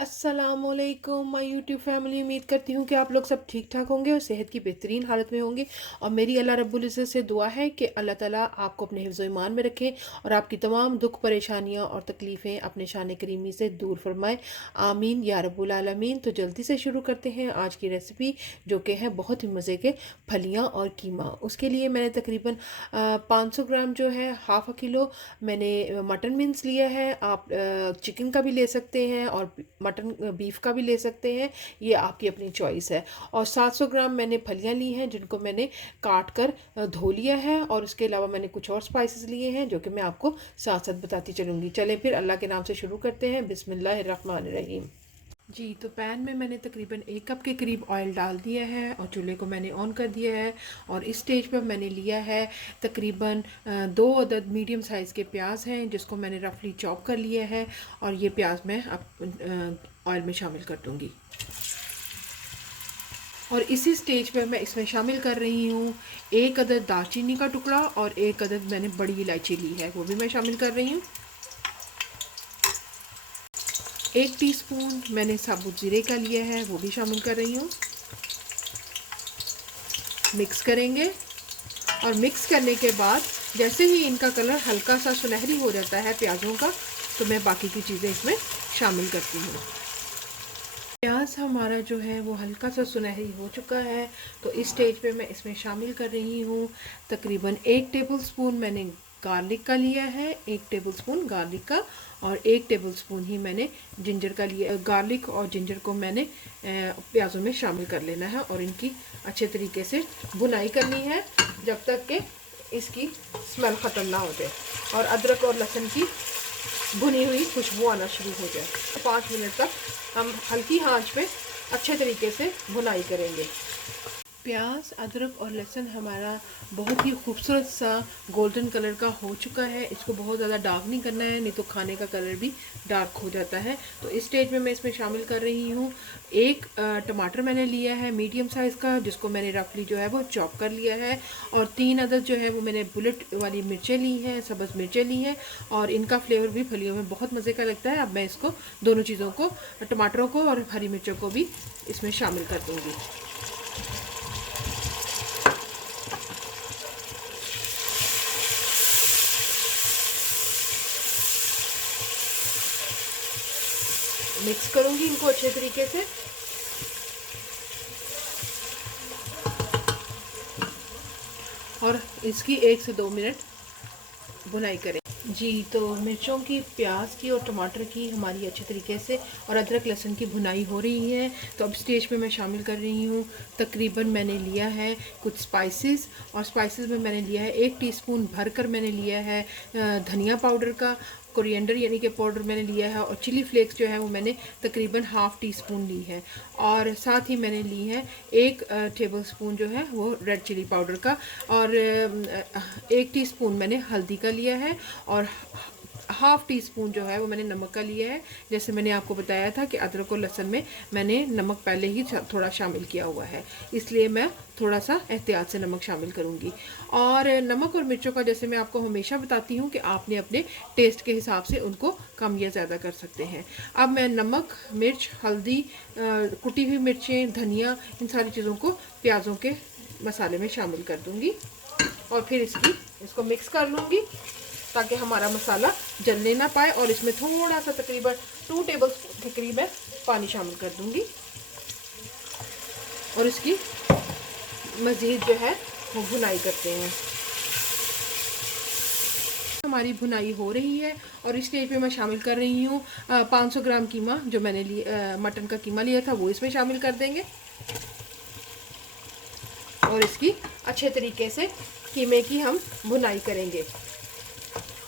अस्सलाम वालेकुम my YouTube family. उम्मीद करती हूँ कि आप लोग सब ठीक ठाक होंगे और सेहत की बेहतरीन हालत में होंगे। और मेरी अल्लाह रब्बुल इज़्ज़त से दुआ है कि अल्लाह ताला आपको अपने हिफ्ज़ ईमान में रखे और आपकी तमाम दुख परेशानियाँ और तकलीफ़ें अपने शान करीमी से दूर फरमाए। आमीन या रब्बुल आलमीन। तो जल्दी से शुरू करते हैं आज की रेसिपी, जो कि है बहुत ही मज़े के फलियाँ और कीमा। उसके लिए मैंने तकरीबन 500 ग्राम जो है, हाफ़ किलो मैंने मटन मिन्स लिया है। आप चिकन का भी ले सकते हैं और मटन बीफ का भी ले सकते हैं, ये आपकी अपनी चॉइस है। और 700 ग्राम मैंने फलियां ली हैं, जिनको मैंने काट कर धो लिया है। और उसके अलावा मैंने कुछ और स्पाइसेस लिए हैं, जो कि मैं आपको साथ साथ बताती चलूँगी। चलें फिर अल्लाह के नाम से शुरू करते हैं। बिस्मिल्लाहिर्रहमानिर्रहीम। जी, तो पैन में मैंने तकरीबन 1 कप के करीब ऑयल डाल दिया है और चूल्हे को मैंने ऑन कर दिया है। और इस स्टेज पर मैंने लिया है तकरीबन 2 अदद मीडियम साइज़ के प्याज हैं, जिसको मैंने रफली चॉप कर लिया है। और ये प्याज मैं अब ऑयल में शामिल कर दूंगी। और इसी स्टेज पर मैं इसमें शामिल कर रही हूँ 1 अदद दालचीनी का टुकड़ा और 1 अदद मैंने बड़ी इलायची ली है, वो भी मैं शामिल कर रही हूँ। 1 टीस्पून मैंने साबुत ज़ीरे का लिया है, वो भी शामिल कर रही हूँ। मिक्स करेंगे और मिक्स करने के बाद जैसे ही इनका कलर हल्का सा सुनहरी हो जाता है प्याज़ों का, तो मैं बाकी की चीज़ें इसमें शामिल करती हूँ। प्याज हमारा जो है वो हल्का सा सुनहरी हो चुका है, तो इस स्टेज पे मैं इसमें शामिल कर रही हूँ तकरीबन 1 टेबलस्पून मैंने गार्लिक का लिया है, 1 टेबलस्पून गार्लिक का। और 1 टेबलस्पून ही मैंने जिंजर का लिया। गार्लिक और जिंजर को मैंने प्याज़ों में शामिल कर लेना है और इनकी अच्छे तरीके से भुनाई करनी है जब तक कि इसकी स्मेल ख़त्म ना हो जाए और अदरक और लहसुन की भुनी हुई खुशबू आना शुरू हो जाए। 5 मिनट तक हम हल्की आंच पे अच्छे तरीके से भुनाई करेंगे। प्याज, अदरक और लहसुन हमारा बहुत ही खूबसूरत सा गोल्डन कलर का हो चुका है। इसको बहुत ज़्यादा डार्क नहीं करना है, नहीं तो खाने का कलर भी डार्क हो जाता है। तो इस स्टेज में मैं इसमें शामिल कर रही हूँ 1 टमाटर मैंने लिया है मीडियम साइज़ का, जिसको मैंने रफली जो है वो चॉप कर लिया है। और 3 अदद जो है वो मैंने बुलेट वाली मिर्चें ली हैं, सब्ज़ मिर्चें ली हैं। और इनका फ्लेवर भी फलियों में बहुत मज़े का लगता है। अब मैं इसको दोनों चीज़ों को, टमाटरों को और हरी मिर्चों को भी इसमें शामिल कर दूँगी। मिक्स करूंगी इनको अच्छे तरीके से। और इसकी 1 से 2 मिनट भुनाई करें। जी, तो मिर्चों की, प्याज की और टमाटर की हमारी अच्छे तरीके से और अदरक लहसुन की भुनाई हो रही है। तो अब स्टेज पे मैं शामिल कर रही हूँ तकरीबन मैंने लिया है कुछ स्पाइसेस। और स्पाइसेस में मैंने लिया है 1 टीस्पून भरकर मैंने लिया है धनिया पाउडर का, कोरिएंडर यानी कि पाउडर मैंने लिया है। और चिली फ्लेक्स जो है वो मैंने तकरीबन हाफ़ टीस्पून ली है। और साथ ही मैंने ली है 1 टेबलस्पून जो है वो रेड चिली पाउडर का। और 1 टीस्पून मैंने हल्दी का लिया है। और हाफ़ टी स्पून जो है वो मैंने नमक का लिया है। जैसे मैंने आपको बताया था कि अदरक और लहसुन में मैंने नमक पहले ही थोड़ा शामिल किया हुआ है, इसलिए मैं थोड़ा सा एहतियात से नमक शामिल करूँगी। और नमक और मिर्चों का जैसे मैं आपको हमेशा बताती हूँ कि आपने अपने टेस्ट के हिसाब से उनको कम या ज़्यादा कर सकते हैं। अब मैं नमक, मिर्च, हल्दी, कुटी हुई मिर्चें, धनिया, इन सारी चीज़ों को प्याज़ों के मसाले में शामिल कर दूँगी। और फिर इसको मिक्स कर लूँगी ताकि हमारा मसाला जलने ना पाए। और इसमें थोड़ा सा तकरीबन 2 टेबलस्पून के करीब मैं पानी शामिल कर दूँगी। और इसकी मज़ीद जो है वो भुनाई करते हैं। हमारी भुनाई हो रही है और इस स्टेज पे मैं शामिल कर रही हूँ 500 ग्राम कीमा, जो मैंने मटन का कीमा लिया था, वो इसमें शामिल कर देंगे। और इसकी अच्छे तरीके से कीमे की हम भुनाई करेंगे।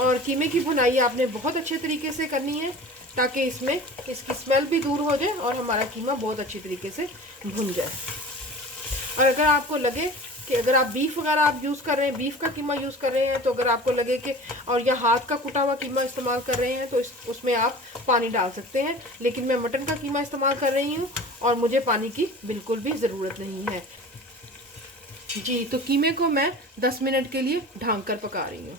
और कीमे की भुनाई आपने बहुत अच्छे तरीके से करनी है ताकि इसमें इसकी स्मेल भी दूर हो जाए और हमारा कीमा बहुत अच्छी तरीके से भुन जाए। और अगर आपको लगे कि अगर आप बीफ वगैरह आप यूज़ कर रहे हैं, बीफ का कीमा यूज़ कर रहे हैं, तो अगर आपको लगे कि और या हाथ का कुटा हुआ कीमा इस्तेमाल कर रहे हैं, तो उसमें आप पानी डाल सकते हैं। लेकिन मैं मटन का कीमा इस्तेमाल कर रही हूँ और मुझे पानी की बिल्कुल भी ज़रूरत नहीं है। जी, तो कीमे को मैं 10 मिनट के लिए ढाँक कर पका रही हूँ।